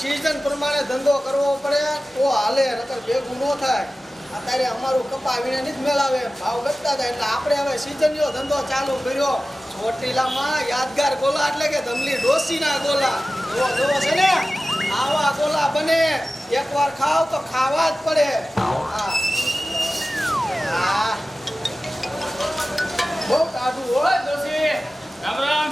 Season પ્રમાણે ધંધો કરવો પડે તો હાલે, નકર ભેગું ન થાય. અત્યારે અમારું કપા વીણે નથી મેળાવે, ભાવ ઘટતા થાય એટલે આપણે હવે સીઝનનો ધંધો ચાલુ કર્યો. ચોટીલામાં યાદગાર ગોલા એટલે કે ધમલી ડોસીના ગોલા જોવો છે ને, આવા ગોલા બને એકવાર ખાવ તો ખાવા જ પડે. હા બહુ ટાઢું હોય ડોસી. રામ રામ.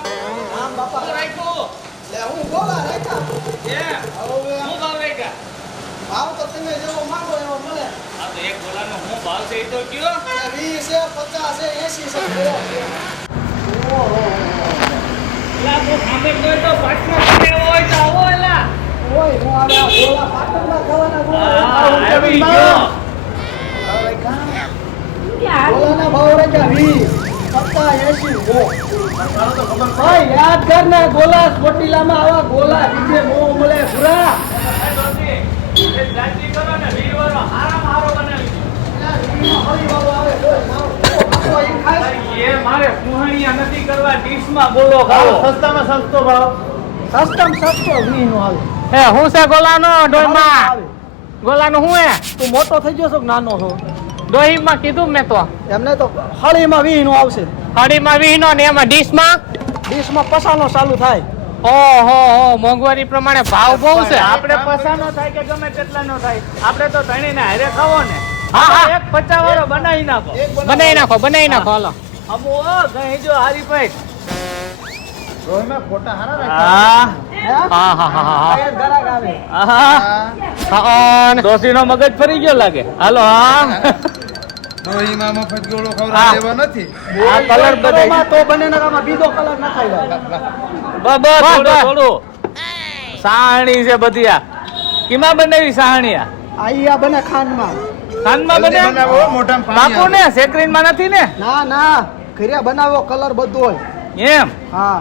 આમ બાપા રાખ્યું લે હું ગોલા રાખ્યા. એ હવે હું ભાવ રાખ્યા? ભાવ તો તમે જેવો માંગો એવો મળે. આ તો એક ગોલાનો હું ભાવ છે એ તો કયો? 20 છે, 50 છે, 80 છે. ઓહો એલા તો સામે કોઈ તો પાટના કરે હોય તો આવો એલા. ઓય હું આવે આ ગોલા પાટણમાં ખાવાના ગોલા આવી ગયો. ગોલાના ભાવ રાખ્યા 20, 50, 80. ભાઈ યાદ કર ને ગોલા ચોટીલામાં આવા ગોલા બીજે નો મળે પૂરા. એ દોસ્તી એ જાતી કરો ને વીરવારો હારામાં હારો બનાવી એ મારે કુહાણીયા નથી કરવા, ડીશમાં બોલો ખાવો. સસ્તામાં સસ્તો ભાવ. સસ્તામાં સસ્તો 20 નો આવે. એ હું છે ગોલાનો ડોહીમાં? ગોલાનો હું હે? તું મોટો થઈ ગયો છો કે નાનો છો? ડોહીમાં કીધું મેં તો. એમને તો હળીમાં 20 નો આવશે. હળીમાં 20 નો ને એમાં ડીશમાં ડીશમાં પસાનો ચાલુ થાય. ઓહો મોંઘવારી પ્રમાણે ભાવ બહુ છે. આપણે પસાનો થાય કે ગમે કેટલાનો થાય, આપણે તો ધણીને હારે ખાવો ને. હા, હા. એક 50 વાળો બનાવી નાખો. બનાવી નાખો હાલો. અમો ગઈ જો હારી પૈસ. રોયમાં ફોટા હારા હા હા હા હા હા એક ગરાક આવે. આહા હા દોશીનો મગજ ફરી ગયો લાગે. હાલો હા દોહીમાં મફત ગોળો ખવડાવવા દેવા નથી. આ કલર બધાય તો બને નકામાં બીજો કલર નખાઈ જાય. બાબા થોડું સાહણી છે બધી. આ કીમાં બનાવી સાહણીયા? આ બને ખાંડમાં. ખાનમાં બને? જલ્દી બનાવો, મોઢામાં પાણી બાપુ ને સેકરીનમાં નથી ને? ના ના ઘરે બનાવો કલર બધો હોય. એમ હા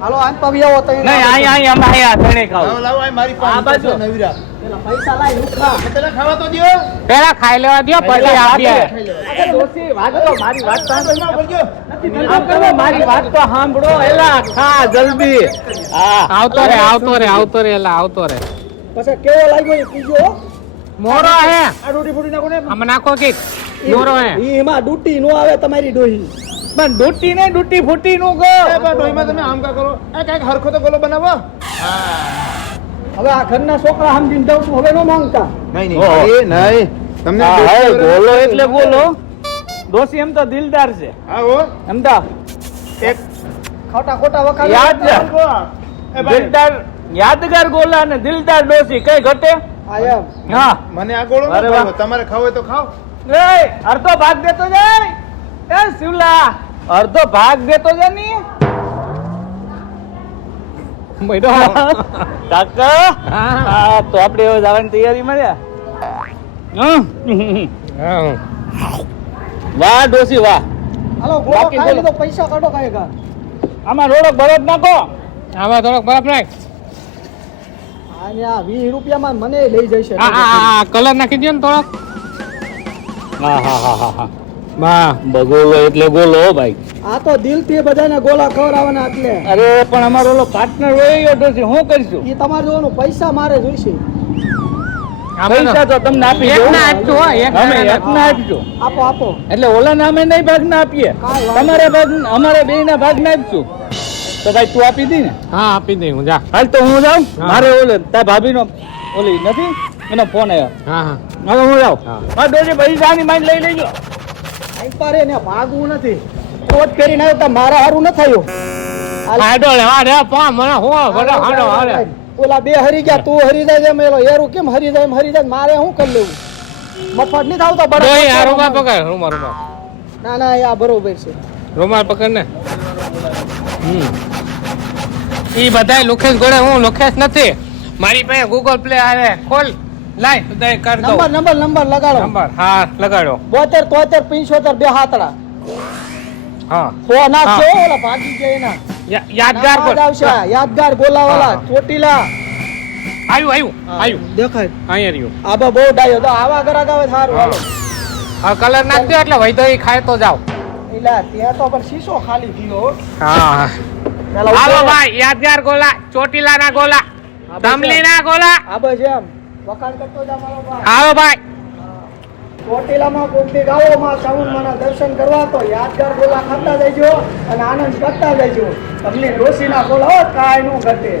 હાલો આમ પવી આવો તો નહીં અહીં અમે અહીંયા ધણે લાવો, ખાવ. લાવો, આ મારી આ પાસે બાજુ. છે નવીરા. પેલા પૈસા લાઈ ઉઠા. પેલા ખાવા તો દ્યો. પેલા ખાઈ લેવા દો પછી આપીએ. દોશી વાગો મારી વાત સાંભળો. એમાં ભરજો. આમ કરો, મારી વાત તો સાંભળો. એલા ખા જલ્દી. હા આવતો રે એલા આવતો રે. પછી કેવો લાગ્યો એ કીજો. મોરો હે આ ડૂટી ફૂટી નાખો ને. આમાં નાખો કે મોરો હે. એમાં ડૂટી નો આવે તમારી ડોહી. પણ ડૂટી ને ડૂટી ફૂટી નું ગો. એ બા દોહીમાં તમે આમ કા કરો. આ કાંઈક હરખો તો ગોળો બનાવો. હવે આ ઘરના છોકરા સમજીને દઉં છું હવે નો માંગતા. નહીં ઓહો. નહીં નહીં. તમને બોલો એટલે બોલો. દોશી એમ તો દિલદાર છે. હા હો. એમ તો એક ખોટા ખોટા વખાણ યાદ છે. એ ભાઈ, દિલદાર યાદગાર ગોલા ને દિલદાર ડોશી કઈ ઘટે? આ એમ હા મને આ ગોળો ન અરે વાહ. ભાવ્યો. તમારે ખાવો હોય તો ખાઓ. એ અડધો ભાગ દેતો જાય. એ શિવલા અડધો ભાગ દેતો જાય ની. બેડો કાકા હા તો આપણે હવે જવાની તૈયારી મળ્યા. વાહ ડોશી વાહ. હાલો ગોળો બાકી ખાઈ બોલો. લીધો પૈસા કાઢો કાંઈ કા. આમાં રોડો બળદ નાખો. આમાં થોડોક બરફ નાખ. અને આ 20 રૂપિયામાં મને લઈ જશે. આ કલર નાખી દો ને થોડોક. હા હા હા હા હા વાહ બગોલો એટલે ગોલો હો ભાઈ. આ તો દિલથી બધાને ગોળા ખવડાવવાના એટલે. અરે પણ અમારો ઓલો પાર્ટનર હોય ડોશી શું કરીશું? એ તમારે જોવાનું પૈસા મારે જોઈશે. પૈસા તો તમને આપી એક દઉં. ના આપજો હો, એક અમે ના એકના આપજો. આપો આપો. એટલે ઓલા નામે નહીં ભાગ ના આપીએ. કાંઈ વાંધો તમારે ભાગ અમારે બે ના ભાગ ના આપશું. તો ભાઈ તું આપી દી ને. હા આપી દઈ હું જા. હાલ તો હું જાઉં. હા. મારે ઓલે તાર ભાભીનો ઓલી નથી એનો ફોન આવ્યો. હા હા હવે હું જાઉં. હા. હા ડોશી પૈસાની માઇન્ડ લઈ લેજો. આઈપા ને ભાગવું નથી. કોટ કરીને આવ્યો તો મારા હારું ન થયું. આડો લેવા રે પા મને હો બધા હાડો હાલે. ઓલા બે હરી ગયા તું હરી જાય એમ એલો એરું કેમ હરી જાય એમ હરી જાય મારે શું કરી લેવું મફત નહીં થાવ તો ડોહી આ રૂમાલ પકડ રૂમાલ ના ના આ બરોબર છે. રૂમાલ પકડ ને. ઈ બધાય લુખેશ ગોળે હું લુખેશ નથી. મારી પાસે ગૂગલ પ્લે આવે ખોલ લાય બધાય કર દો. નંબર લગાડો. નંબર હા લગાડો. 72 73 75 બે હાથડા હા તો નાખજો ઓલા ભાગી ગયા એના યાદગાર નામ જ આવશે. યાદગાર બોલાવાલા હા. ચોટીલા આવ્યું દેખાય. અહીંયા રહ્યું. આબા બહુ ડાયો તો આવા ગરાગ આવે સારું હાલો. હા કલર નાખ દો એટલે વૈદો ઈ ખાય તો જાવ. એલા ત્યાં તો પણ શીશો ખાલી થયો. હા પેલા હાલો ઉપર- ભાઈ યાદગાર ગોલા ચોટીલાના ગોલા તમલીના ગોલા આ બસ એમ વખાણ કરતો જા મારો ભાઈ. આવો ભાઈ ચોટીલામાં કોકની ગાવોમાં ચામુંડમાના દર્શન કરવા તો યાદગાર ગોલા ખાતા જજો અને આનંદ કરતા જજો તમને ડોસીના ગોલા કાંઈ નું ઘટે.